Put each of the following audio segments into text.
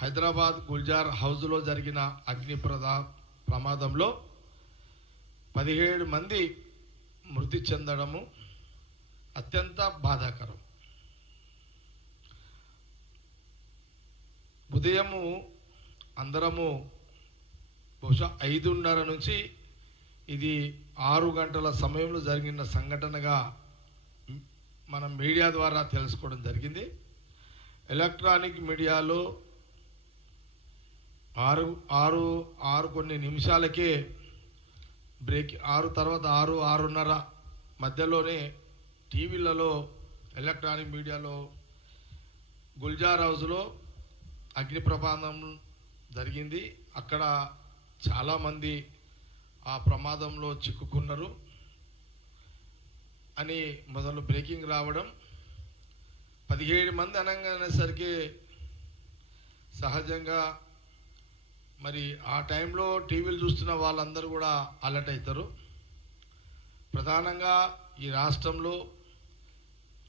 హైదరాబాద్ గుల్జార్ హౌజ్లో జరిగిన అగ్ని ప్రమాదంలో పదిహేడు మంది మృతి చెందడము అత్యంత బాధాకరం. ఉదయము అందరము బహుశా ఐదున్నర నుంచి ఇది ఆరు గంటల సమయంలో జరిగిన సంఘటనగా మనం మీడియా ద్వారా తెలుసుకోవడం జరిగింది. ఎలక్ట్రానిక్ మీడియాలో ఆరు ఆరు ఆరు కొన్ని నిమిషాలకే బ్రేక్ ఆరు తర్వాత ఆరు ఆరున్నర మధ్యలోనే టీవీలలో ఎలక్ట్రానిక్ మీడియాలో గుల్జార్ హౌస్లో అగ్ని ప్రమాదం జరిగింది. అక్కడ చాలామంది ఆ ప్రమాదంలో చిక్కుకున్నారు అని మొదలు బ్రేకింగ్ రావడం. పదిహేడు మంది అనగానేసరికి సహజంగా మరి ఆ టైంలో టీవీలు చూస్తున్న వాళ్ళందరూ కూడా అలర్ట్ అవుతారు ప్రధానంగా ఈ రాష్ట్రంలో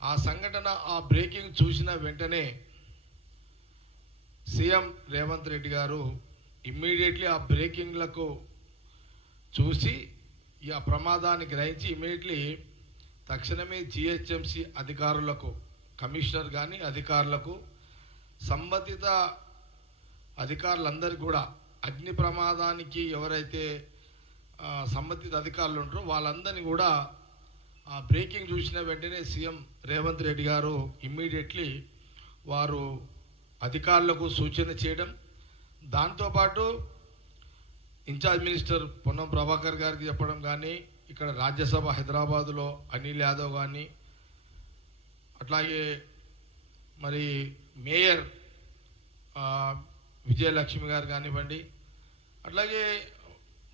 ఆ సంఘటన ఆ బ్రేకింగ్ చూసిన వెంటనే సీఎం రేవంత్ రెడ్డి గారు ఇమ్మీడియట్లీ ఆ బ్రేకింగ్లకు చూసి ఈ ఆ ప్రమాదాన్ని గ్రహించి ఇమ్మీడియట్లీ తక్షణమే జిహెచ్ఎంసి అధికారులకు కమిషనర్ కానీ అధికారులకు సంబంధిత అధికారులందరికీ కూడా అగ్ని ప్రమాదానికి ఎవరైతే సంబంధిత అధికారులు ఉంటారో వాళ్ళందరినీ కూడా ఆ బ్రేకింగ్ చూసిన వెంటనే సీఎం రేవంత్ రెడ్డి గారు ఇమ్మీడియట్లీ వారు అధికారులకు సూచన చేయడం. దాంతోపాటు ఇన్ఛార్జ్ మినిస్టర్ పొన్నం ప్రభాకర్ గారికి చెప్పడం కానీ ఇక్కడ రాజ్యసభ హైదరాబాదులో అనిల్ యాదవ్ కానీ అట్లాగే మరి మేయర్ విజయలక్ష్మి గారు కానివ్వండి అట్లాగే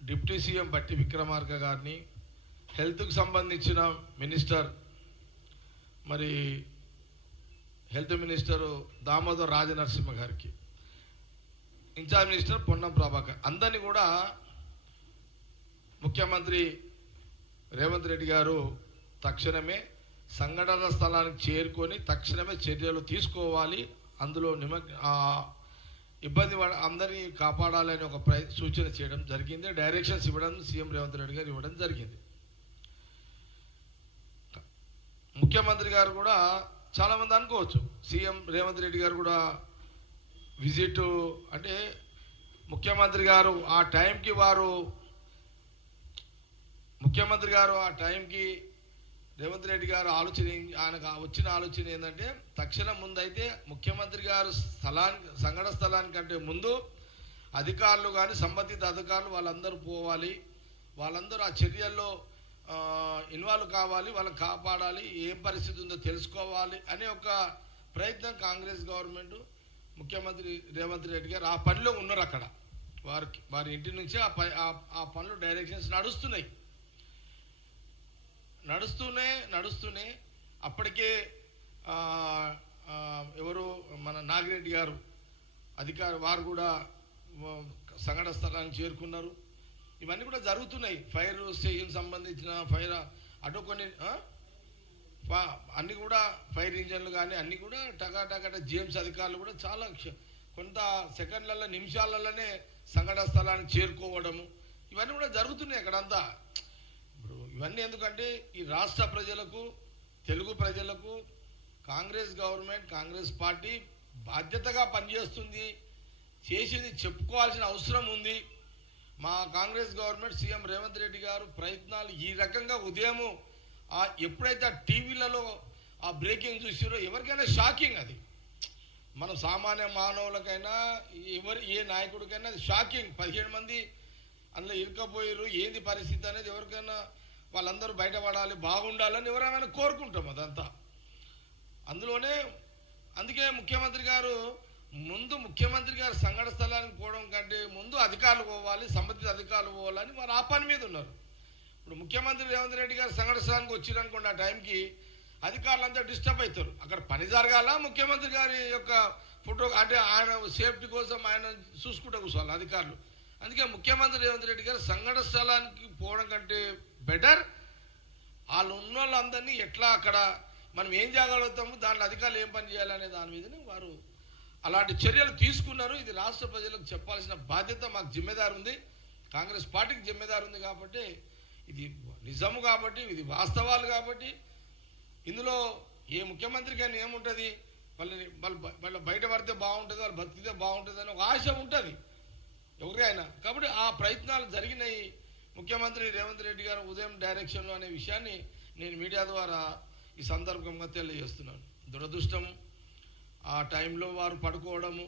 డిప్యూటీ సీఎం బట్టి విక్రమార్క గారిని హెల్త్కు సంబంధించిన మినిస్టర్ మరి హెల్త్ మినిస్టర్ దామోదర్ రాజనరసింహ గారికి ఇన్ఛార్జ్ మినిస్టర్ పొన్నం ప్రభాకర్ అందరినీ కూడా ముఖ్యమంత్రి రేవంత్ రెడ్డి గారు తక్షణమే సంఘటన స్థలానికి చేరుకొని తక్షణమే చర్యలు తీసుకోవాలి. అందులో నిమగ్న ఇబ్బంది పడ అందరినీ కాపాడాలని ఒక ప్రయ సూచన చేయడం జరిగింది. డైరెక్షన్స్ ఇవ్వడం సీఎం రేవంత్ రెడ్డి గారు ఇవ్వడం జరిగింది. ముఖ్యమంత్రి గారు కూడా చాలామంది అనుకోవచ్చు. సీఎం రేవంత్ రెడ్డి గారు కూడా విజిట్ అంటే ముఖ్యమంత్రి గారు ఆ టైంకి వారు ముఖ్యమంత్రి గారు ఆ టైంకి రేవంత్ రెడ్డి గారు ఆలోచన ఆయనకు వచ్చిన ఆలోచన ఏంటంటే తక్షణం ముందైతే ముఖ్యమంత్రి గారు స్థలానికి సంఘటన స్థలానికంటే ముందు అధికారులు కానీ సంబంధిత అధికారులు వాళ్ళందరూ పోవాలి. వాళ్ళందరూ ఆ చర్యల్లో ఇన్వాల్వ్ కావాలి వాళ్ళని కాపాడాలి ఏం పరిస్థితి ఉందో తెలుసుకోవాలి అనే ఒక ప్రయత్నం కాంగ్రెస్ గవర్నమెంట్ ముఖ్యమంత్రి రేవంత్ రెడ్డి గారు ఆ పనిలో ఉన్నారు అక్కడ. వారికి వారి ఇంటి నుంచి ఆ ఆ- ఆ పనులు డైరెక్షన్స్ నడుస్తున్నాయి. నడుస్తూనే నడుస్తూనే అప్పటికే ఎవరు మన నాగిరెడ్డి గారు అధికారి వారు కూడా సంఘటన స్థలానికి చేరుకున్నారు. ఇవన్నీ కూడా జరుగుతున్నాయి. ఫైర్ స్టేషన్ సంబంధించిన ఫైర్ అటు కొన్ని అన్నీ కూడా ఫైర్ ఇంజన్లు కానీ అన్నీ కూడా టకా టకా అధికారులు కూడా చాలా కొంత సెకండ్లలో నిమిషాలలోనే సంఘటన స్థలానికి చేరుకోవడము. ఇవన్నీ కూడా జరుగుతున్నాయి అక్కడంతా. ఇవన్నీ ఎందుకంటే ఈ రాష్ట్ర ప్రజలకు తెలుగు ప్రజలకు కాంగ్రెస్ గవర్నమెంట్ కాంగ్రెస్ పార్టీ బాధ్యతగా పనిచేస్తుంది చేసేది చెప్పుకోవాల్సిన అవసరం ఉంది. మా కాంగ్రెస్ గవర్నమెంట్ సీఎం రేవంత్ రెడ్డి గారు ప్రయత్నాలు ఈ రకంగా ఉదయము ఎప్పుడైతే ఆ టీవీలలో ఆ బ్రేకింగ్ చూసారో ఎవరికైనా షాకింగ్ అది. మనం సామాన్య మానవులకైనా ఎవరి ఏ నాయకుడికైనా షాకింగ్. పదిహేడు మంది అందులో ఇరుకపోయారు ఏంది పరిస్థితి అనేది ఎవరికైనా వాళ్ళందరూ బయటపడాలి బాగుండాలని ఎవరైనా కోరుకుంటాం అదంతా. అందులోనే అందుకే ముఖ్యమంత్రి గారు ముందు ముఖ్యమంత్రి గారు సంఘటన స్థలానికి పోవడం కంటే ముందు అధికారులు పోవాలి సంబంధిత అధికారులు పోవాలని వారు ఆ పని మీద ఉన్నారు. ఇప్పుడు ముఖ్యమంత్రి రేవంత్ రెడ్డి గారు సంఘటన స్థలానికి వచ్చిరనుకోండి ఆ టైంకి అధికారులంతా డిస్టర్బ్ అవుతారు. అక్కడ పని జరగాల? ముఖ్యమంత్రి గారి యొక్క ఫోటో అంటే ఆయన సేఫ్టీ కోసం ఆయన చూసుకుంటూ కూర్చోవాలి అధికారులు. అందుకే ముఖ్యమంత్రి రేవంత్ రెడ్డి గారు సంఘటన స్థలానికి పోవడం కంటే బెటర్. వాళ్ళు ఉన్న వాళ్ళందరినీ ఎట్లా అక్కడ మనం ఏం చేయగలుగుతాము దాంట్లో అధికారులు ఏం పని చేయాలనే దాని మీదనే వారు అలాంటి చర్యలు తీసుకున్నారు. ఇది రాష్ట్ర ప్రజలకు చెప్పాల్సిన బాధ్యత మాకు జిమ్మెదారు ఉంది. కాంగ్రెస్ పార్టీకి జిమ్మెదారు ఉంది కాబట్టి ఇది నిజము కాబట్టి ఇది వాస్తవాలు కాబట్టి ఇందులో ఏ ముఖ్యమంత్రికైనా ఏముంటుంది? వాళ్ళని వాళ్ళు బ- వాళ్ళ బయట పడితే బాగుంటుంది వాళ్ళు బతికితే బాగుంటుంది అని ఒక ఆశ ఉంటుంది. ఎవరికైనా. కాబట్టి ఆ ప్రయత్నాలు జరిగినాయి. ముఖ్యమంత్రి రేవంత్ రెడ్డి గారు ఉదయం డైరెక్షన్లో అనే విషయాన్ని నేను మీడియా ద్వారా ఈ సందర్భంగా తెలియజేస్తున్నాను. దురదృష్టం ఆ టైంలో వారు పడుకోవడము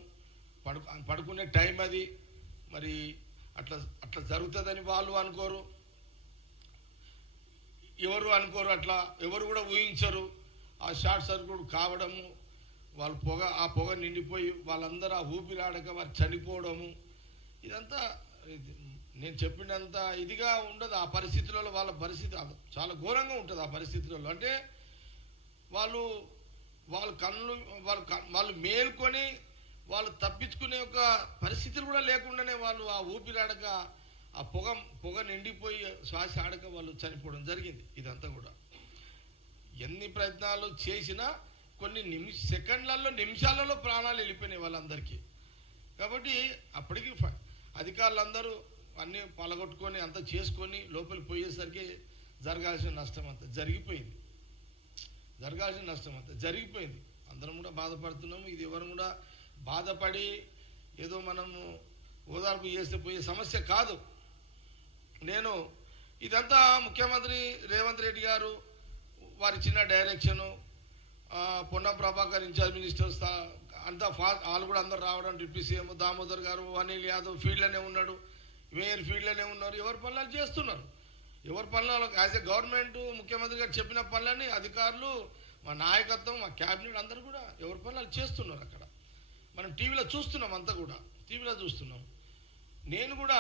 పడు పడుకునే టైం అది. మరి అట్లా అట్లా జరుగుతుందని వాళ్ళు అనుకోరు. ఎవరు అనుకోరు అట్లా ఎవరు కూడా ఊహించరు. ఆ షార్ట్ సర్క్యూట్ కావడము వాళ్ళు పొగ ఆ పొగ నిండిపోయి వాళ్ళందరూ ఆ ఊపిరాడక వారు చనిపోవడము ఇదంతా ఇది నేను చెప్పినంత ఇదిగా ఉండదు. ఆ పరిస్థితులలో వాళ్ళ పరిస్థితి చాలా ఘోరంగా ఉంటుంది ఆ పరిస్థితులలో. అంటే వాళ్ళు వాళ్ళ కళ్ళు వాళ్ళు వాళ్ళు మేల్కొని వాళ్ళు తప్పించుకునే ఒక పరిస్థితులు కూడా లేకుండానే వాళ్ళు ఆ ఊపిరాడక ఆ పొగ పొగ నిండిపోయి శ్వాస ఆడక వాళ్ళు చనిపోవడం జరిగింది. ఇదంతా కూడా. ఎన్ని ప్రయత్నాలు చేసినా కొన్ని నిమి సెకండ్లలో నిమిషాలలో ప్రాణాలు వెళ్ళిపోయినాయి వాళ్ళందరికీ. కాబట్టి అప్పటికి ఫ- అధికారులందరూ అన్నీ పలగొట్టుకొని అంతా చేసుకొని లోపలికి పోయేసరికి జరగాల్సిన నష్టం అంతా జరిగిపోయింది. జరగాల్సిన నష్టం అంతా జరిగిపోయింది. అందరం కూడా బాధపడుతున్నాము. ఇది ఎవరు కూడా బాధపడి ఏదో మనము ఓదార్పు చేస్తే పోయే సమస్య కాదు. నేను ఇదంతా ముఖ్యమంత్రి రేవంత్ రెడ్డి గారు వారి చిన్న డైరెక్షను పొన్న ప్రభాకర్ ఇన్ఛార్జ్ మినిస్టర్ అంతా ఫా వాళ్ళు కూడా అందరు రావడం డిప్యూటీ సీఎం దామోదర్ గారు అనిల్ యాదవ్ ఫీల్డ్లోనే ఉన్నాడు. మేయర్ ఫీల్డ్లోనే ఉన్నారు. ఎవరి పనులు చేస్తున్నారు? ఎవరి పనులు? యాజ్ ఎ గవర్నమెంట్ ముఖ్యమంత్రి గారు చెప్పిన పనులని అధికారులు మా నాయకత్వం మా క్యాబినెట్ అందరూ కూడా ఎవరి పనులు చేస్తున్నారు అక్కడ? మనం టీవీలో చూస్తున్నాం అంతా కూడా. టీవీలో చూస్తున్నాం. నేను కూడా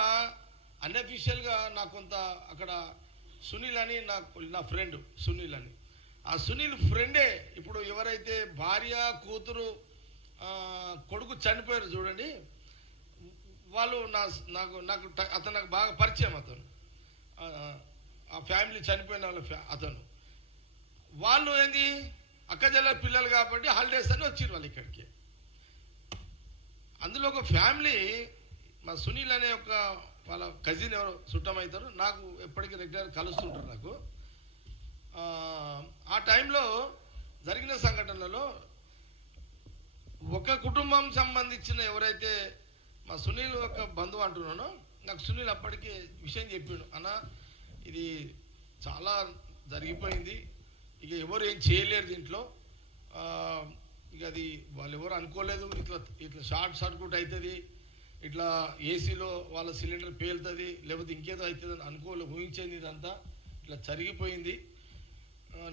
అన్అఫీషియల్గా నాకు కొంత అక్కడ సునీల్ అని నా నా ఫ్రెండ్ సునీల్ అని. ఆ సునీల్ ఫ్రెండే ఇప్పుడు ఎవరైతే భార్య కూతురు కొడుకు చనిపోయారు చూడండి వాళ్ళు నా నాకు నాకు అతను నాకు బాగా పరిచయం అతను. ఆ, ఫ్యామిలీ చనిపోయిన వాళ్ళ ఫ్యా అతను. వాళ్ళు ఏంది? అక్కజల్ల పిల్లలు కాబట్టి హాలిడేస్ అని వచ్చారు వాళ్ళు ఇక్కడికి. అందులో ఒక ఫ్యామిలీ మా సునీల్ అనే ఒక వాళ్ళ కజిన్ ఎవరు సుట్టమవుతారు నాకు ఎప్పటికీ రెగ్యులర్ కలుస్తుంటారు నాకు. ఆ, ఆ టైంలో జరిగిన సంఘటనలలో ఒక కుటుంబం సంబంధించిన ఎవరైతే మా సునీల్ ఒక బంధువు అంటున్నాను. నాకు సునీల్ అప్పటికి విషయం చెప్పిండు. అన్న ఇది చాలా జరిగిపోయింది. ఇక ఎవరు ఏం చేయలేరు దీంట్లో. ఇక అది వాళ్ళు ఎవరు అనుకోలేదు. ఇట్లా ఇట్లా షార్ట్ సర్క్యూట్ అవుతుంది ఇట్లా ఏసీలో వాళ్ళ సిలిండర్ పేలుతుంది. లేకపోతే ఇంకేదో అవుతుంది అని అనుకోలే ఊహించింది ఇదంతా. ఇట్లా జరిగిపోయింది.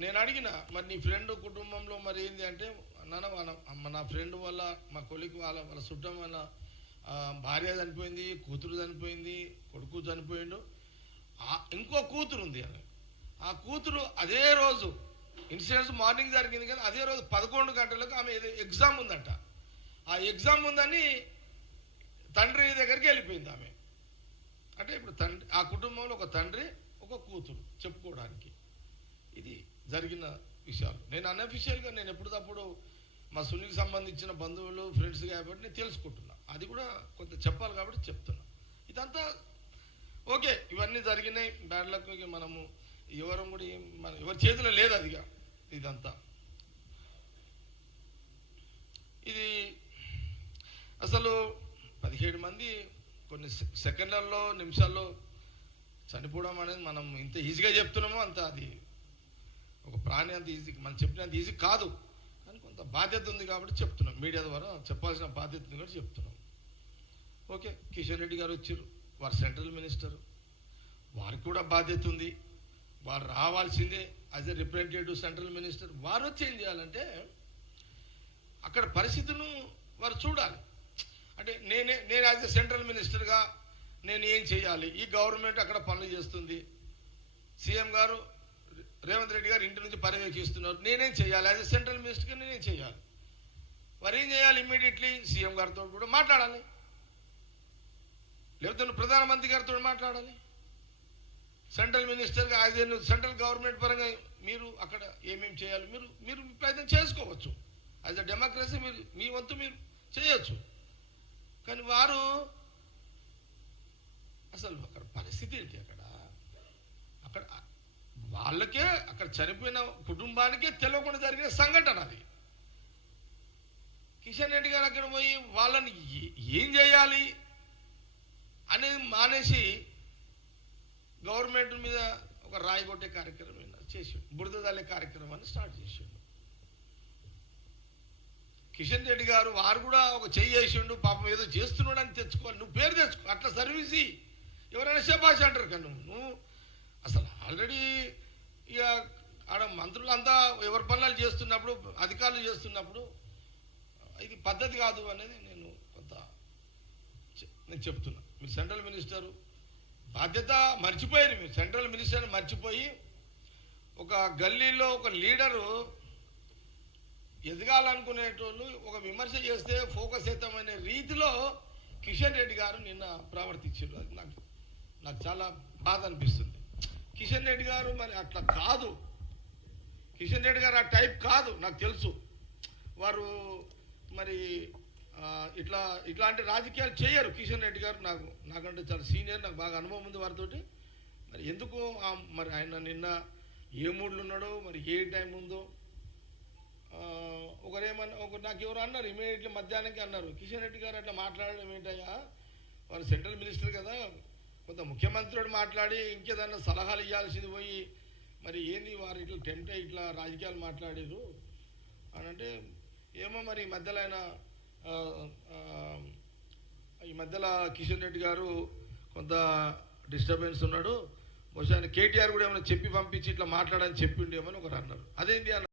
నేను అడిగిన మరి నీ ఫ్రెండ్ కుటుంబంలో మరి ఏంది? అంటే నాన్న వాళ్ళ నా ఫ్రెండ్ వల్ల మా కొలికి వాళ్ళ వాళ్ళ చుట్టం వల్ల భార్య చనిపోయింది కూతురు చనిపోయింది కొడుకు చనిపోయిండు. ఇంకో కూతురు ఉంది ఆమె. ఆ కూతురు అదే రోజు ఇన్సిడెంట్స్ మార్నింగ్ జరిగింది కదా అదే రోజు పదకొండు గంటలకు ఆమె ఎగ్జామ్ ఉందంట. ఆ ఎగ్జామ్ ఉందని తండ్రి దగ్గరికి వెళ్ళిపోయింది ఆమె. అంటే ఇప్పుడు తండ్రి ఆ కుటుంబంలో ఒక తండ్రి ఒక కూతురు చెప్పుకోవడానికి. ఇది జరిగిన విషయాలు. నేను అన్అఫీషియల్గా నేను ఎప్పటికప్పుడు మా సునీల్ సంబంధించిన బంధువులు ఫ్రెండ్స్ కాబట్టి నేను తెలుసుకుంటున్నా. అది కూడా కొంత చెప్పాలి కాబట్టి చెప్తున్నాం. ఇదంతా ఓకే ఇవన్నీ జరిగినాయి. బ్యాడ్ లక్ మనము ఎవరం కూడా ఏం మన ఎవరి చేతిలో లేదు అదిగా ఇదంతా. ఇది అసలు పదిహేడు మంది కొన్ని సె- సెకండ్లలో నిమిషాల్లో చనిపోవడం అనేది మనం ఇంత ఈజీగా చెప్తున్నామో అంత అది ఒక ప్రాణి అంత ఈజీ మనం చెప్పినంత ఈజీ కాదు. కానీ కొంత బాధ్యత ఉంది కాబట్టి చెప్తున్నాం. మీడియా ద్వారా చెప్పాల్సిన బాధ్యత ఉంది కాబట్టి చెప్తున్నాం. ఓకే కిషన్ రెడ్డి గారు వచ్చారు. వారు సెంట్రల్ మినిస్టర్. వారికి కూడా బాధ్యత ఉంది. వారు రావాల్సిందే as a representative central minister. వారు వచ్చి ఏం చేయాలంటే అక్కడ పరిస్థితులను వారు చూడాలి. అంటే నేనే నేను యాజ్ ఎ సెంట్రల్ మినిస్టర్గా నేను ఏం చేయాలి? ఈ గవర్నమెంట్ అక్కడ పనులు చేస్తుంది. సీఎం గారు రేవంత్ రెడ్డి గారు ఇంటి నుంచి పర్యవేక్షిస్తున్నారు. నేనేం చేయాలి? యాజ్ ఎ సెంట్రల్ మినిస్టర్గా నేనేం చేయాలి? వారు ఏం చేయాలి? ఇమ్మీడియట్లీ సీఎం గారితో కూడా మాట్లాడాలి. లేకపోతే నువ్వు ప్రధానమంత్రి గారితో మాట్లాడాలి. సెంట్రల్ మినిస్టర్గా యాజ్ సెంట్రల్ గవర్నమెంట్ పరంగా మీరు అక్కడ ఏమేమి చేయాలి? మీరు మీరు మీ ప్రయత్నం చేసుకోవచ్చు. యాజ్ అ డెమోక్రసీ మీరు మీ వంతు మీరు చేయొచ్చు. కానీ వారు అసలు అక్కడ పరిస్థితి ఏంటి అక్కడ? అక్కడ వాళ్ళకే అక్కడ చనిపోయిన కుటుంబానికే తెలియకుండా జరిగిన సంఘటన అది. కిషన్ రెడ్డి గారు అక్కడ పోయి వాళ్ళని ఏం చేయాలి? అనేది మానేసి గవర్నమెంట్ మీద ఒక రాయి కొట్టే కార్యక్రమం చేసాడు బురద తల్లే కార్యక్రమాన్ని స్టార్ట్ చేసాడు. కిషన్ రెడ్డి గారు వారు కూడా ఒక చెయ్యి వేసిండు పాపం ఏదో చేస్తున్నాడు అని తెచ్చుకోవాలి నువ్వు పేరు తెచ్చుకో అట్లా సర్వీస్ ఎవరైనా శబాష్ అంటారు కానీ నువ్వు అసలు ఆల్రెడీ ఇక ఆడ మంత్రులంతా ఎవరి పనులు చేస్తున్నప్పుడు అధికారులు చేస్తున్నప్పుడు ఇది పద్ధతి కాదు అనేది నేను కొంత నేను చెప్తున్నా. మీరు సెంట్రల్ మినిస్టరు. బాధ్యత మర్చిపోయారు మీరు. సెంట్రల్ మినిస్టర్ని మర్చిపోయి ఒక గల్లీలో ఒక లీడరు ఎదగాలనుకునేటోళ్ళు ఒక విమర్శ చేస్తే ఫోకస్ అవుతామనే రీతిలో కిషన్ రెడ్డి గారు నిన్న ప్రవర్తించారు. అది నాకు నాకు చాలా బాధ అనిపిస్తుంది. కిషన్ రెడ్డి గారు మరి అట్లా కాదు. కిషన్ రెడ్డి గారు ఆ టైప్ కాదు నాకు తెలుసు. వారు మరి ఇట్లా ఇట్లాంటి రాజకీయాలు చేయరు కిషన్ రెడ్డి గారు. నాకు నాకంటే చాలా సీనియర్ నాకు బాగా అనుభవం ఉంది వారితోటి. మరి ఎందుకు మరి ఆయన నిన్న ఏ మూడ్లు ఉన్నాడో మరి ఏ టైం ఉందో? ఒకరేమన్నా ఒక నాకు ఎవరు అన్నారు ఇమీడియట్లీ మధ్యాహ్నానికి అన్నారు. కిషన్ రెడ్డి గారు అట్లా మాట్లాడడం ఏంటయ్యా? వారు సెంట్రల్ మినిస్టర్ కదా. కొంత ముఖ్యమంత్రుడు మాట్లాడి ఇంకేదన్నా సలహాలు ఇవ్వాల్సింది పోయి మరి ఏంది వారు ఇట్లా టెంప్ట్ ఇట్లా రాజకీయాలు మాట్లాడారు అని అంటే ఏమో మరి ఈ మధ్యలో ఆయన ఈ మధ్యలో కిషన్ రెడ్డి గారు కొంత డిస్టర్బెన్స్ ఉన్నాడు. బహుశా కేటీఆర్ కూడా ఏమైనా చెప్పి పంపించి ఇట్లా మాట్లాడని చెప్పిండేమని ఒకరు అన్నారు. అదేంటి అన్న